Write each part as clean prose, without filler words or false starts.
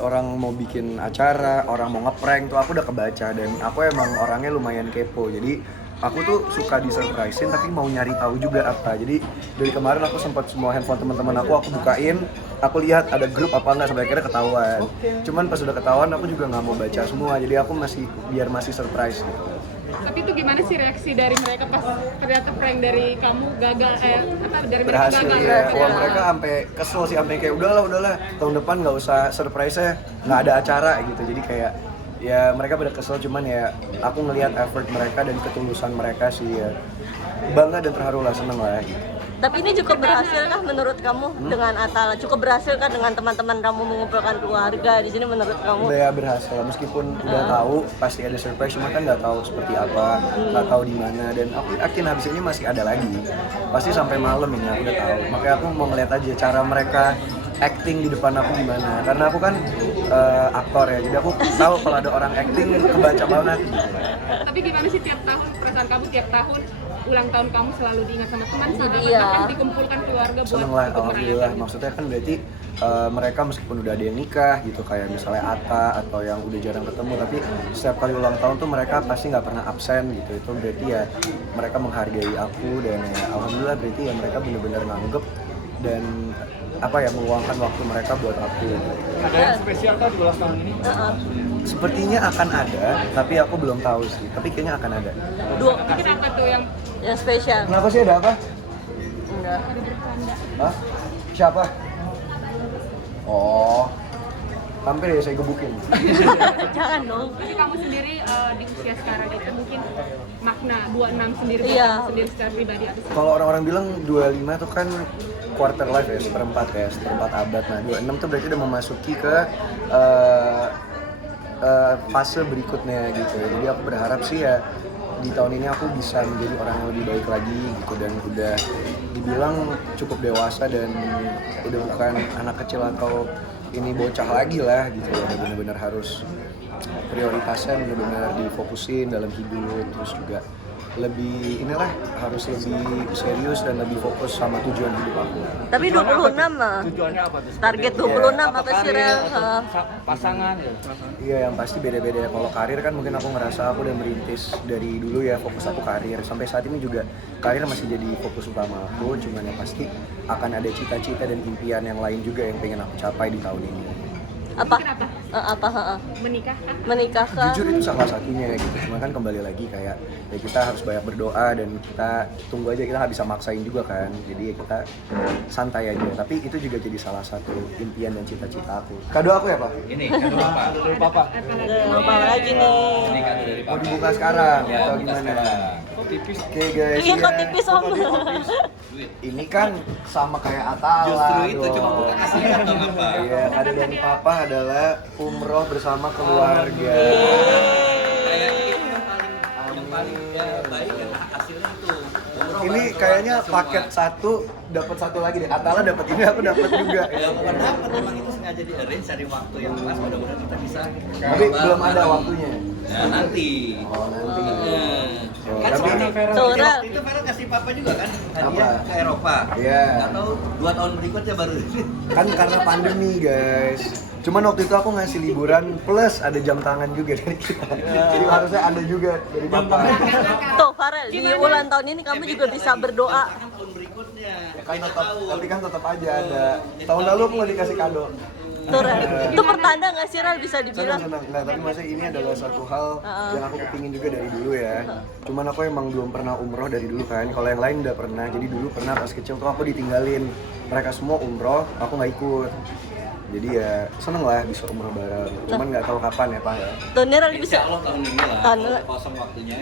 Orang mau bikin acara, orang mau ngeprank tuh aku udah kebaca dan aku emang orangnya lumayan kepo. Jadi aku tuh suka disurprisein tapi mau nyari tahu juga apa. Jadi dari kemarin aku sempat semua handphone teman-teman aku bukain, aku lihat ada grup apa enggak sampai akhirnya ketahuan. Cuman pas udah ketahuan aku juga nggak mau baca semua. Jadi aku masih surprise gitu. Tapi itu gimana sih reaksi dari mereka pas ternyata prank dari kamu gagal dari mereka Berhasil gagal? ya. Wah, mereka sampai kesel sih, sampai kayak udahlah tahun depan nggak usah surprise-nya, nggak ada acara gitu. Jadi kayak ya mereka pada kesel, cuman ya aku ngelihat effort mereka dan ketulusan mereka sih ya bangga dan terharu lah, seneng lah gitu. Tapi ini cukup berhasil kah menurut kamu dengan Atala? Cukup berhasil kah dengan teman-teman kamu mengumpulkan keluarga di sini menurut kamu? Udah ya berhasil, meskipun udah tahu pasti ada surprise, cuma kan nggak tahu seperti apa, nggak tahu di mana, dan aku yakin habis ini masih ada lagi, pasti sampai malam ini aku udah tahu. Makanya aku mau ngeliat aja cara mereka acting di depan aku gimana, karena aku kan aktor ya, jadi aku tahu kalau ada orang acting kebaca banget. Tapi gimana sih tiap tahun, perasaan kamu tiap tahun ulang tahun kamu selalu diingat sama teman, sahabat, Iya. bahkan dikumpulkan keluarga buat Seneng lah, untuk alhamdulillah. merayakan. Maksudnya kan berarti mereka meskipun udah ada yang nikah gitu, kayak misalnya Atta atau yang udah jarang ketemu, tapi setiap kali ulang tahun tuh mereka pasti nggak pernah absen gitu. Itu berarti ya mereka menghargai aku, dan ya alhamdulillah berarti ya mereka benar-benar nganggep dan apa ya, meluangkan waktu mereka buat aku. Ada yang spesial kan di ulang tahun ini? Sepertinya akan ada, tapi aku belum tahu sih. Tapi kayaknya akan ada. Mungkin apa tuh yang spesial. Kenapa sih, ada apa? Enggak. ada bercanda? Hah? Siapa? Oh, hampir ya saya gebukin. Jangan dong. Tapi kamu sendiri di usia sekarang itu mungkin makna 26 sendiri buat Iya. kamu sendiri secara pribadi apa sih? Kalau orang-orang bilang 25 tuh kan quarter life ya, seperempat abad. Nah, 26 tuh berarti udah memasuki ke fase berikutnya gitu. Jadi aku berharap sih ya di tahun ini aku bisa menjadi orang yang lebih baik lagi gitu, dan udah dibilang cukup dewasa dan udah bukan anak kecil atau ini bocah lagi lah gitu ya. Benar-benar harus prioritasnya benar-benar difokusin dalam hidup, terus juga lebih harus lebih serius dan lebih fokus sama tujuan hidup aku. Tapi 26 mah. Tujuannya apa tuh? Target 26 apa sih, Rel? Pasangan ya? Iya, yang pasti beda-beda ya. Kalau karir kan mungkin aku ngerasa aku udah merintis dari dulu ya, fokus aku karir. Sampai saat ini juga karir masih jadi fokus utama aku, cuman yang pasti akan ada cita-cita dan impian yang lain juga yang pengen aku capai di tahun ini. Apa? Mungkin apa? Menikah kah? Menikah kah? Jujur itu salah satunya gitu, cuma kan kembali lagi kayak ya kita harus banyak berdoa dan kita tunggu aja, kita nggak bisa maksain juga kan, jadi ya kita santai aja. Tapi itu juga jadi salah satu impian dan cita-cita aku. Kado aku ya Pak? Ini kado apa? Dari papa. Apa lagi nih? Ini kado dari Mau papa. dibuka sekarang Ya, atau buka gimana? sekarang. Kok tipis? Oke guys, Iya, kok ya. tipis om. Duit. Ini kan sama kayak Atala. Justru itu dong. cuma bukan kasih kado apa? Iya, kado dari papa adalah umroh bersama keluarga. Kayaknya itu yang paling ya, baik dan hasilnya itu. Umroh Ini bareng kayaknya keluarga semua. paket satu dapat satu lagi deh. Atala dapat ini, aku dapat juga. Ya bukan dapat, memang itu sengaja di arrange cari waktu yang pas, mudah-mudahan kita bisa. Tapi belum ada bareng. waktunya. Nah, nanti. Oh, nanti. Kan Tapi soalnya Tuh, Rel. waktu itu Vera kasih papa juga kan hadiah Apa? ke Eropa. Iya. Nggak tahu 2 tahun berikutnya baru. Kan karena pandemi guys. Cuman waktu itu aku ngasih liburan plus ada jam tangan juga dari kita. Jadi harusnya ada juga dari papa. Tuh, Farel, di ulang tahun ini kamu juga bisa berdoa. Kan tahun berikutnya. Kan tetap, tapi kan tetap aja ada. Tahun lalu aku nggak dikasih kado. Tuh, Rel. Itu pertanda nggak sih, Rel, bisa dibilang? Senang. Nggak, tapi maksudnya ini adalah satu hal yang aku kepingin juga dari dulu ya. Cuman aku emang belum pernah umroh dari dulu kan. Kalau yang lain udah pernah. Jadi dulu pernah pas kecil tuh aku ditinggalin. Mereka semua umroh, aku nggak ikut. Jadi ya seneng lah bisa umroh bareng. Cuman nggak tahu kapan ya Pak ya. Tuh, nih, Rel, bisa. Insya Allah tahun ini lah. Tahun Kalau ini. kosong waktunya.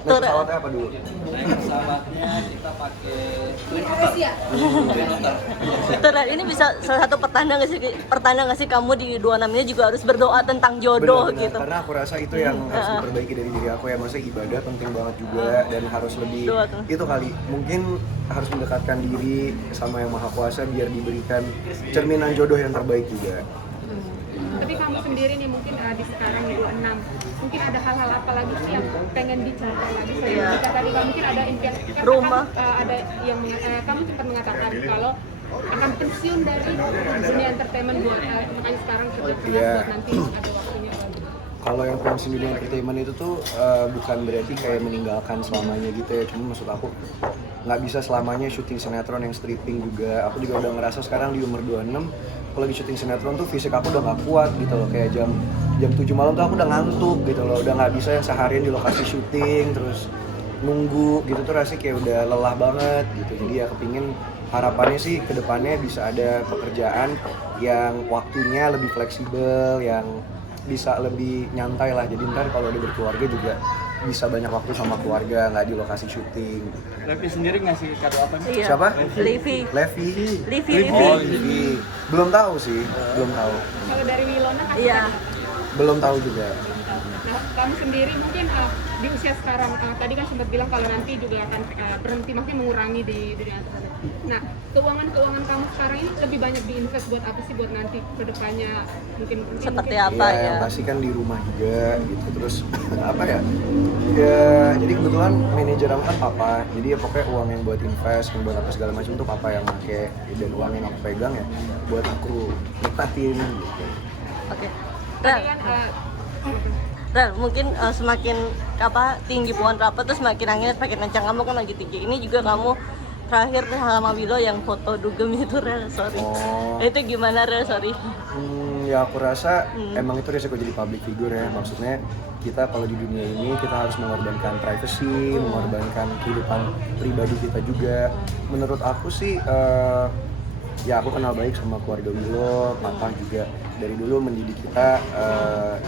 Nah, pesawatnya apa dulu? Naik pesawatnya kita pakai Twin Otter. Twin Otter. Tuh, Rel, ini bisa salah satu pertanda nggak sih kamu di 26 ini juga harus berdoa tentang jodoh Benar-benar. gitu. Karena aku rasa itu yang harus diperbaiki dari diri aku ya. Maksudnya ibadah penting banget juga dan harus lebih Doa tuh. itu kali. Mungkin harus mendekatkan diri sama yang Maha Kuasa biar diberikan cerminan jodoh yang terbaik juga. Tapi kamu sendiri nih mungkin di sekarang 26, mungkin ada hal-hal apa lagi sih yang pengen dicapai lagi selain Iya. menikah tadi? Mungkin ada impian Rumah. ada yang kamu sempat mengatakan kalau akan pensiun dari dunia entertainment buat makanya sekarang kerja keras Iya. buat nanti ada waktunya lagi. Kalau yang pensiun dunia entertainment itu tuh bukan berarti kayak meninggalkan selamanya gitu ya. Cuma maksud aku nggak bisa selamanya syuting sinetron yang stripping juga. Aku juga udah ngerasa sekarang di umur 26 kalau di syuting sinetron tuh fisik aku udah nggak kuat gitu loh. Kayak jam 7 malam tuh aku udah ngantuk gitu loh. Udah nggak bisa yang seharian di lokasi syuting terus nunggu gitu tuh rasanya kayak udah lelah banget gitu. Jadi ya kepingin harapannya sih kedepannya bisa ada pekerjaan yang waktunya lebih fleksibel, yang bisa lebih nyantai lah. Jadi ntar kalau udah berkeluarga juga bisa banyak waktu sama keluarga, nggak di lokasi syuting. Levi sendiri ngasih kado apa nih? Iya. Siapa? Levi. Levi. Levi. Oh, Levi. Belum tahu sih, belum tahu. Kalau dari Wilona kan Iya. Belum tahu juga. nah, kamu sendiri mungkin di usia sekarang tadi kan sempat bilang kalau nanti juga akan berhenti maksudnya mengurangi di dunia entertainment. Nah, keuangan kamu sekarang ini lebih banyak diinvest buat apa sih buat nanti kedepannya mungkin Seperti mungkin, apa Ya, ya? yang pasti kan di rumah juga gitu. Terus apa ya? Ya, jadi kebetulan manajer aku kan papa. Jadi ya pokoknya uang yang buat invest, yang buat apa segala macam tuh papa yang pakai, dan uang yang aku pegang ya buat aku nikmatin gitu. Oke. tadi kan Rel, mungkin semakin tinggi pohon kelapa tuh semakin anginnya semakin kencang. Kamu kan lagi tinggi. Ini juga kamu terakhir sama Wilo yang foto dugem itu, Rel, sorry. Oh. Itu gimana, Rel, sorry? Ya aku rasa emang itu resiko jadi public figure ya. Maksudnya kita kalau di dunia ini kita harus mengorbankan privacy, mengorbankan kehidupan pribadi kita juga. Menurut aku sih ya aku kenal baik sama keluarga Wilo, papa juga dari dulu mendidik kita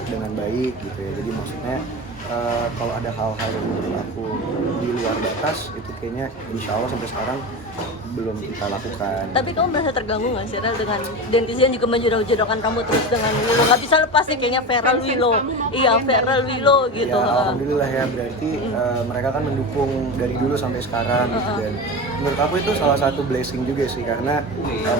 dengan baik gitu ya. Jadi maksudnya kalau ada hal-hal yang menurut aku di luar batas itu kayaknya insya Allah sampai sekarang belum kita lakukan. Tapi kamu merasa terganggu nggak sih, Rel, dengan netizen juga menjodoh-jodohkan kamu terus dengan Wilo? Nggak bisa lepas nih kayaknya Feral Wilo. Iya, Feral Wilo gitu. Ya, alhamdulillah ya, berarti mereka kan mendukung dari dulu sampai sekarang gitu. Dan menurut aku itu salah satu blessing juga sih, karena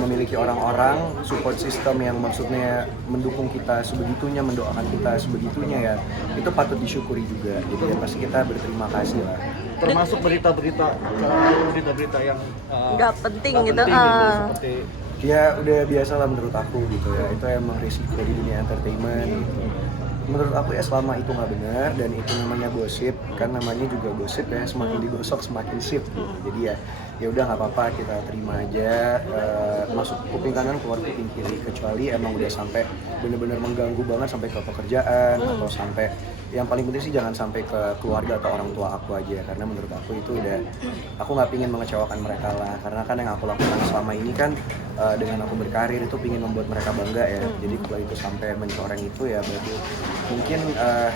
memiliki orang-orang support system yang maksudnya mendukung kita sebegitunya, mendoakan kita sebegitunya ya, itu patut disyukuri juga. Jadi ya pasti kita berterima kasih lah. Termasuk berita-berita yang Nggak penting nggak gitu. penting gitu, seperti Ya udah biasa lah menurut aku gitu ya, itu emang risiko di dunia entertainment gitu. Menurut aku ya selama itu nggak benar dan itu namanya gosip, kan namanya juga gosip ya, semakin digosok semakin sip gitu. Jadi ya udah nggak apa-apa, kita terima aja, masuk kuping kanan keluar kuping kiri, kecuali emang udah sampai bener-bener mengganggu banget sampai ke pekerjaan atau sampai yang paling penting sih jangan sampai ke keluarga atau orang tua aku aja, karena menurut aku itu udah, aku nggak pingin mengecewakan mereka lah, karena kan yang aku lakukan selama ini kan dengan aku berkarir itu pingin membuat mereka bangga ya. Jadi kalau itu sampai mencoreng itu ya berarti mungkin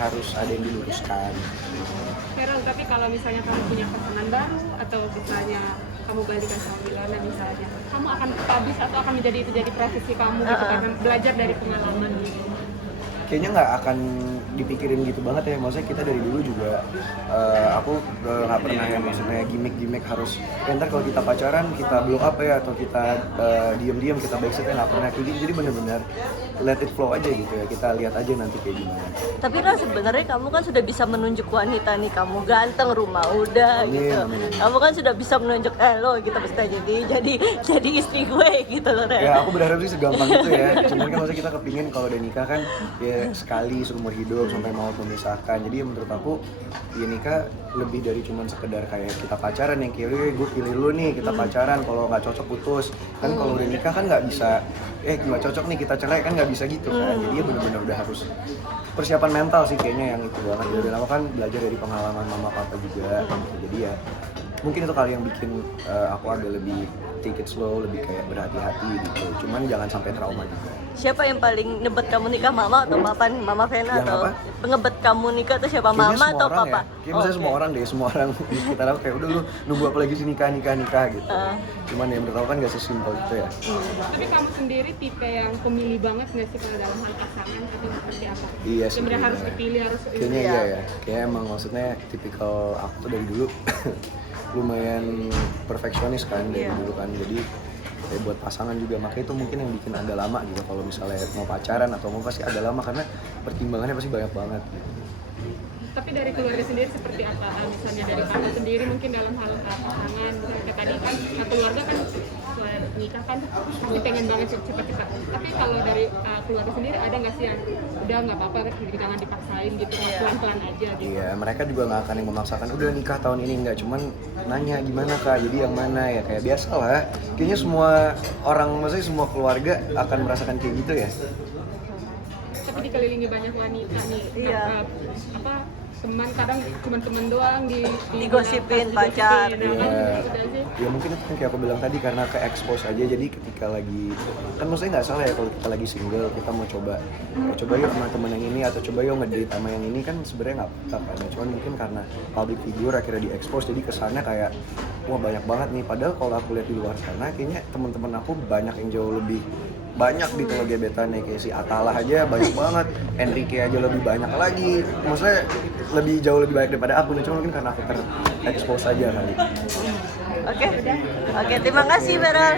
harus ada yang diluruskan. Feral, tapi kalau misalnya kamu punya pasangan baru atau misalnya kamu balikan sama Wilona misalnya, kamu akan publish atau akan menjadi itu jadi profesi kamu gitu karena belajar dari pengalaman gitu? Kayaknya nggak akan dipikirin gitu banget ya, maksudnya kita dari dulu juga aku nggak pernah yang maksudnya gimmick harus ntar kalau kita pacaran kita blow up ya, atau kita diam-diam kita backstreet, nggak pernah kayak gitu. Jadi bener-bener let it flow aja gitu ya, kita lihat aja nanti kayak gimana. Tapi Rel, sebenarnya kamu kan sudah bisa menunjuk wanita nih, kamu ganteng, rumah udah gitu. Kamu kan sudah bisa menunjuk lo kita bisa jadi istri gue gitu loh, Rel. Ya aku berharap sih segampang itu ya, cuman kan maksudnya kita kepingin kalau udah nikah kan ya sekali seumur hidup sampai mau memisahkan. Jadi menurut aku ya nikah lebih dari cuman sekedar kayak kita pacaran yang kiri gue pilih lu nih kita pacaran, kalau nggak cocok putus kan. Kalau udah nikah kan nggak bisa nggak cocok nih kita cerai kan, nggak bisa gitu kan. Jadi ya benar-benar udah harus persiapan mental sih kayaknya yang itu banget. Dan aku kan belajar dari pengalaman mama papa juga gitu. Jadi ya mungkin itu kali yang bikin aku agak lebih take it slow, lebih kayak berhati-hati gitu. Cuman jangan sampai trauma juga. Siapa yang paling ngebet kamu nikah, mama atau papa nih? Mama Vena Yang atau apa? ngebet kamu nikah tuh siapa, Kayaknya mama semua atau orang papa? ya. Kayaknya misalnya semua orang deh, semua orang di sekitar aku kayak udah lu nunggu apa lagi sih nikah gitu. Cuman ya menurut aku kan gak sesimpel gitu ya. Tapi kamu sendiri tipe yang pemilih banget nggak sih kalau dalam hal pasangan atau seperti apa? Iya sih. Sebenarnya harus bener. dipilih, harus Kayaknya iya ya. Kayak emang maksudnya tipikal aku tuh dari dulu lumayan perfeksionis kan dari dulu kan. Jadi kayak buat pasangan juga, makanya itu mungkin yang bikin agak lama gitu. Kalau misalnya mau pacaran atau mau pasti agak lama karena pertimbangannya pasti banyak banget gitu. Tapi dari keluarga sendiri seperti apa? Misalnya dari kamu sendiri mungkin dalam hal pasangan, misalnya kayak tadi kan keluarga kan nikah kan pasti pengen banget cepat-cepat. Tapi kalau dari keluarga sendiri ada nggak sih yang udah nggak apa-apa, jangan dipaksain gitu, pelan-pelan aja gitu? Iya, mereka juga nggak akan yang memaksakan udah nikah tahun ini, nggak, cuman nanya gimana kak, jadi yang mana ya, kayak biasa lah. Kayaknya semua orang, maksudnya semua keluarga akan merasakan kayak gitu ya. Tapi dikelilingi banyak wanita nih. Iya. Apa teman kadang cuma teman doang Digosipin pacar. Nah, Iya. kan gitu aja. Ya mungkin itu kayak aku bilang tadi, karena ke expose aja, jadi ketika lagi, kan maksudnya nggak salah ya kalau kita lagi single, kita mau coba yuk sama temen yang ini, atau coba yuk ngedate sama yang ini, kan sebenarnya nggak apa-apa kan. Cuman mungkin karena public figure akhirnya di expose, jadi kesannya kayak wah banyak banget nih, padahal kalau aku lihat di luar sana kayaknya teman-teman aku banyak yang jauh lebih banyak gitu loh gebetannya, kayak si Atalah aja banyak banget, Enrique aja lebih banyak lagi, maksudnya lebih jauh lebih banyak daripada aku nih, cuma mungkin karena aku ter-expose aja kali. Oke, terima kasih Beral.